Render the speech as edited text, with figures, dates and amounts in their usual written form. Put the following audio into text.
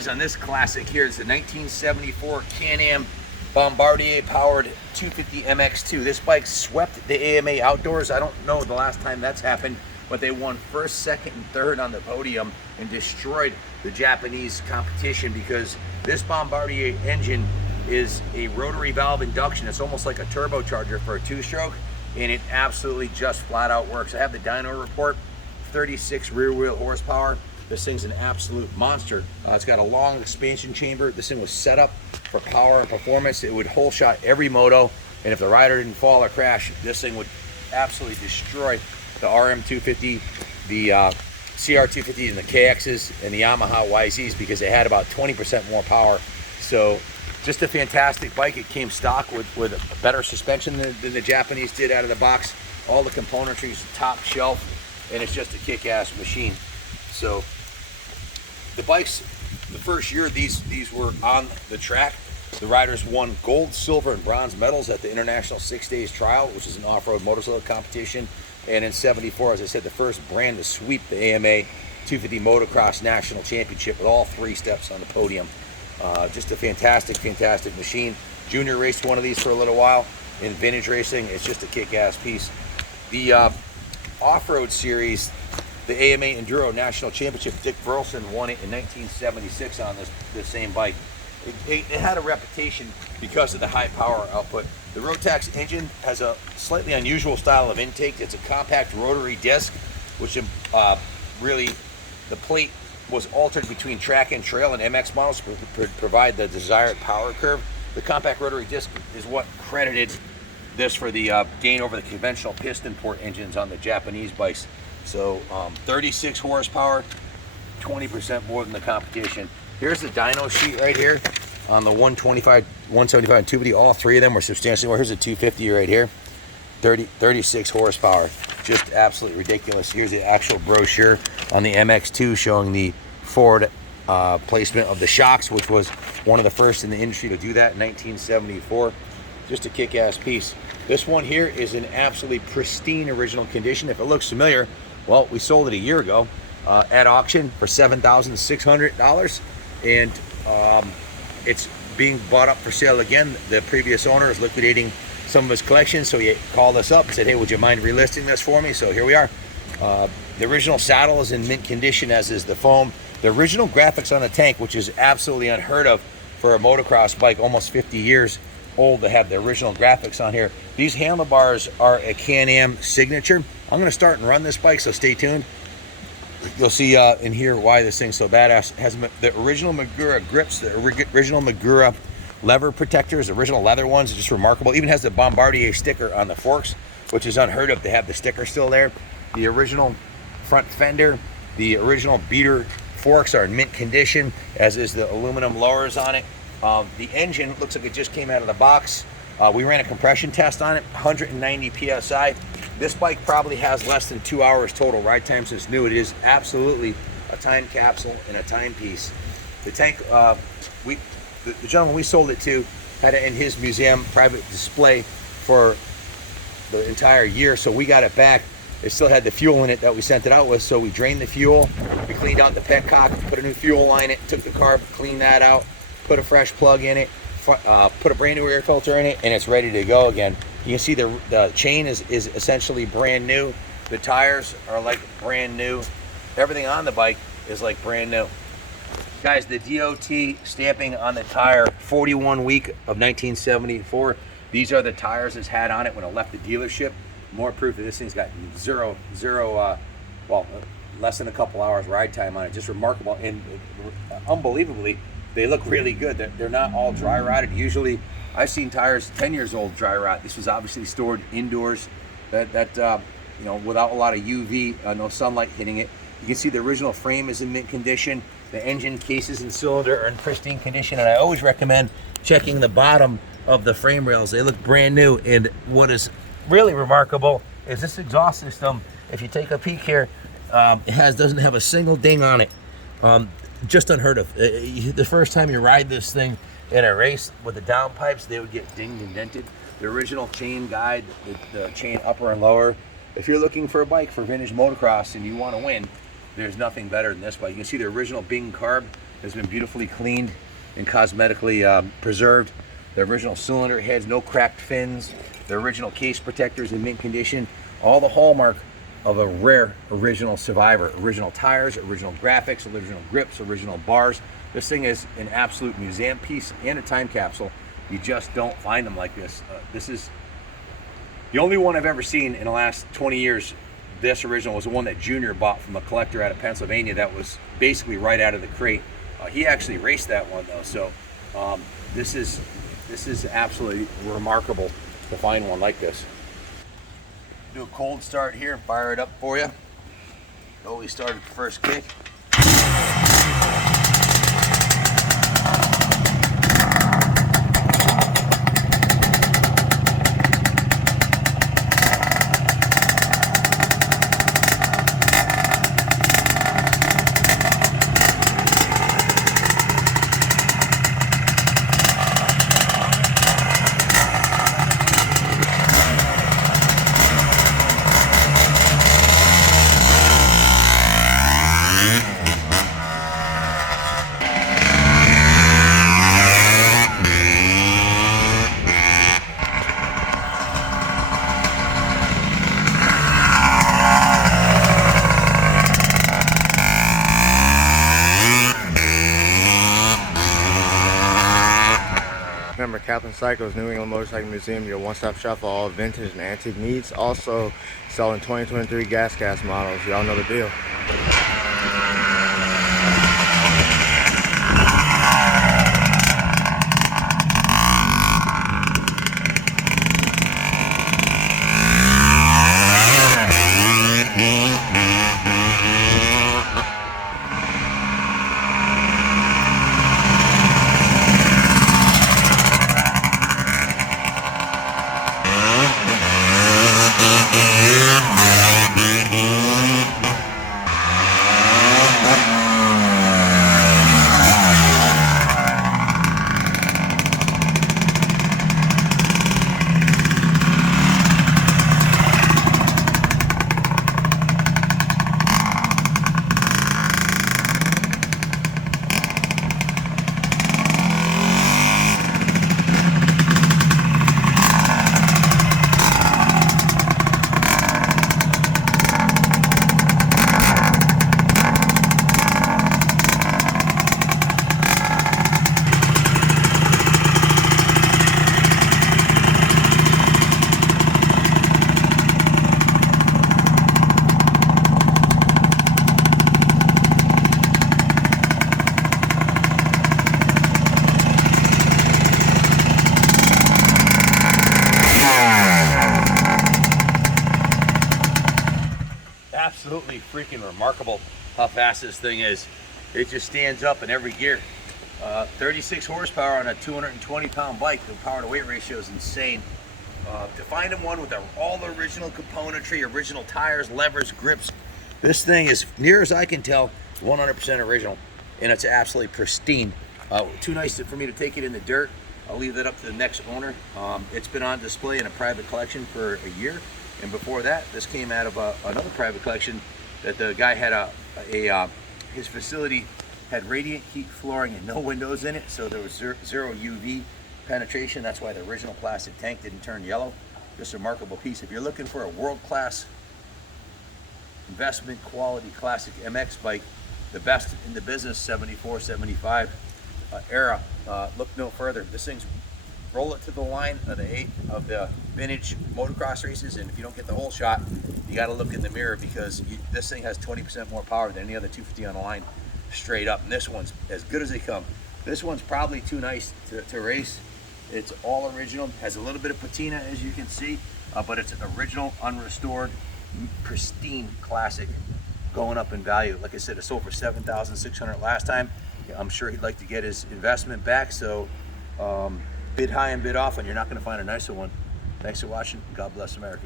eyes on this classic here. It's a 1974 Can-Am Bombardier powered 250 MX2. This bike swept the AMA Outdoors. I don't know the last time that's happened, but they won first, second, and third on the podium and destroyed the Japanese competition because this Bombardier engine is a rotary valve induction. It's almost like a turbocharger for a two-stroke, and it absolutely just flat out works. I have the dyno report, 36 rear wheel horsepower. This thing's an absolute monster. It's got a long expansion chamber. This thing was set up for power and performance. It would hole shot every moto, and if the rider didn't fall or crash, this thing would absolutely destroy the RM250, the CR250, and the KXs, and the Yamaha YZs because they had about 20% more power. So just a fantastic bike. It came stock with a better suspension than the Japanese did out of the box. All the componentry is top shelf, and it's just a kick-ass machine. So the bikes, the first year these were on the track, the riders won gold, silver, and bronze medals at the International 6 Days Trial, which is an off-road motorcycle competition. And in '74, as I said, the first brand to sweep the AMA 250 Motocross National Championship with all 3 steps on the podium. Just a fantastic, fantastic machine. Junior raced one of these for a little while. In vintage racing, it's just a kick-ass piece. The off-road series, the AMA Enduro National Championship, Dick Burleson won it in 1976 on this same bike. It had a reputation because of the high power output. The Rotax engine has a slightly unusual style of intake. It's a compact rotary disc, which really, the plate was altered between track and trail and MX models to provide the desired power curve. The compact rotary disc is what credited this for the gain over the conventional piston port engines on the Japanese bikes. So 36 horsepower, 20% more than the competition. Here's the dyno sheet right here on the 125, 175, and 250. All 3 of them were substantially more. Here's a 250 right here, 36 horsepower. Just absolutely ridiculous. Here's the actual brochure on the MX2 showing the forward placement of the shocks, which was one of the first in the industry to do that in 1974. Just a kick-ass piece. This one here is in absolutely pristine original condition. If it looks familiar, well, we sold it a year ago at auction for $7,600, and it's being bought up for sale again. The previous owner is liquidating some of his collection, so he called us up and said, hey, would you mind relisting this for me? So here we are. The original saddle is in mint condition, as is the foam. The original graphics on the tank, which is absolutely unheard of for a motocross bike, almost 50 years old, to have the original graphics on here. These handlebars are a Can-Am signature. I'm going to start and run this bike, so stay tuned. You'll see in here why this thing's so badass. It has the original Magura grips, the original Magura lever protectors, original leather ones, just remarkable. Even has the Bombardier sticker on the forks, which is unheard of to have the sticker still there. The original front fender, the original beater forks are in mint condition, as is the aluminum lowers on it. The engine looks like it just came out of the box. We ran a compression test on it, 190 PSI. This bike probably has less than 2 hours total ride time since new. It is absolutely a time capsule and a timepiece. The tank, the gentleman we sold it to had it in his museum private display for the entire year, so we got it back. It still had the fuel in it that we sent it out with, so we drained the fuel, we cleaned out the petcock, put a new fuel line in it, took the carb, cleaned that out, put a fresh plug in it, put a brand new air filter in it, and it's ready to go again. You can see the chain is essentially brand new. The tires are like brand new. Everything on the bike is like brand new. Guys, the DOT stamping on the tire, 41 week of 1974. These are the tires it's had on it when it left the dealership. More proof that this thing's got less than a couple hours ride time on it. Just remarkable, and unbelievably, they look really good. They're not all dry rotted. Usually, I've seen tires 10 years old dry rot. This was obviously stored indoors, without a lot of UV, no sunlight hitting it. You can see the original frame is in mint condition. The engine cases and cylinder are in pristine condition, and I always recommend checking the bottom of the frame rails. They look brand new, and what is really remarkable is this exhaust system. If you take a peek here, it doesn't have a single ding on it. Just unheard of. The first time you ride this thing in a race with the downpipes, they would get dinged and dented. The original chain guide, the chain upper and lower. If you're looking for a bike for vintage motocross and you want to win, there's nothing better than this bike. You can see the original Bing carb has been beautifully cleaned and cosmetically preserved. The original cylinder heads, no cracked fins. The original case protectors in mint condition. All the hallmark of a rare original survivor. Original tires, original graphics, original grips, original bars. This thing is an absolute museum piece and a time capsule. You just don't find them like this. This is the only one I've ever seen in the last 20 years. This original was the one that Junior bought from a collector out of Pennsylvania that was basically right out of the crate. He actually raced that one though, so this is absolutely remarkable to find one like this. Do a cold start here and fire it up for you. Always start at the first kick. Remember, Captain Cycle's New England Motorcycle Museum, your one-stop shop for all vintage and antique needs. Also selling 2023 gas models. Y'all know the deal. Absolutely freaking remarkable how fast this thing is. It just stands up in every gear. 36 horsepower on a 220-pound bike. The power to weight ratio is insane. To find one with all the original componentry, original tires, levers, grips, this thing is, near as I can tell, 100% original, and it's absolutely pristine. Too nice for me to take it in the dirt. I'll leave that up to the next owner. It's been on display in a private collection for a year. And before that, this came out of another private collection that the guy had his facility had radiant heat flooring and no windows in it, so there was zero UV penetration. That's why the original plastic tank didn't turn yellow. Just a remarkable piece. If you're looking for a world-class investment quality classic MX bike, the best in the business, 74, 75 era, look no further. This thing's roll it to the line of the vintage motocross races, and if you don't get the whole shot, you got to look in the mirror, because this thing has 20% more power than any other 250 on the line, straight up. And this one's as good as they come. This one's probably too nice to race. It's all original, has a little bit of patina, as you can see, but it's an original, unrestored, pristine classic, going up in value. Like I said, it sold for $7,600 last time. I'm sure he'd like to get his investment back, so bid high and bid often. You're not going to find a nicer one. Thanks for watching. God bless America.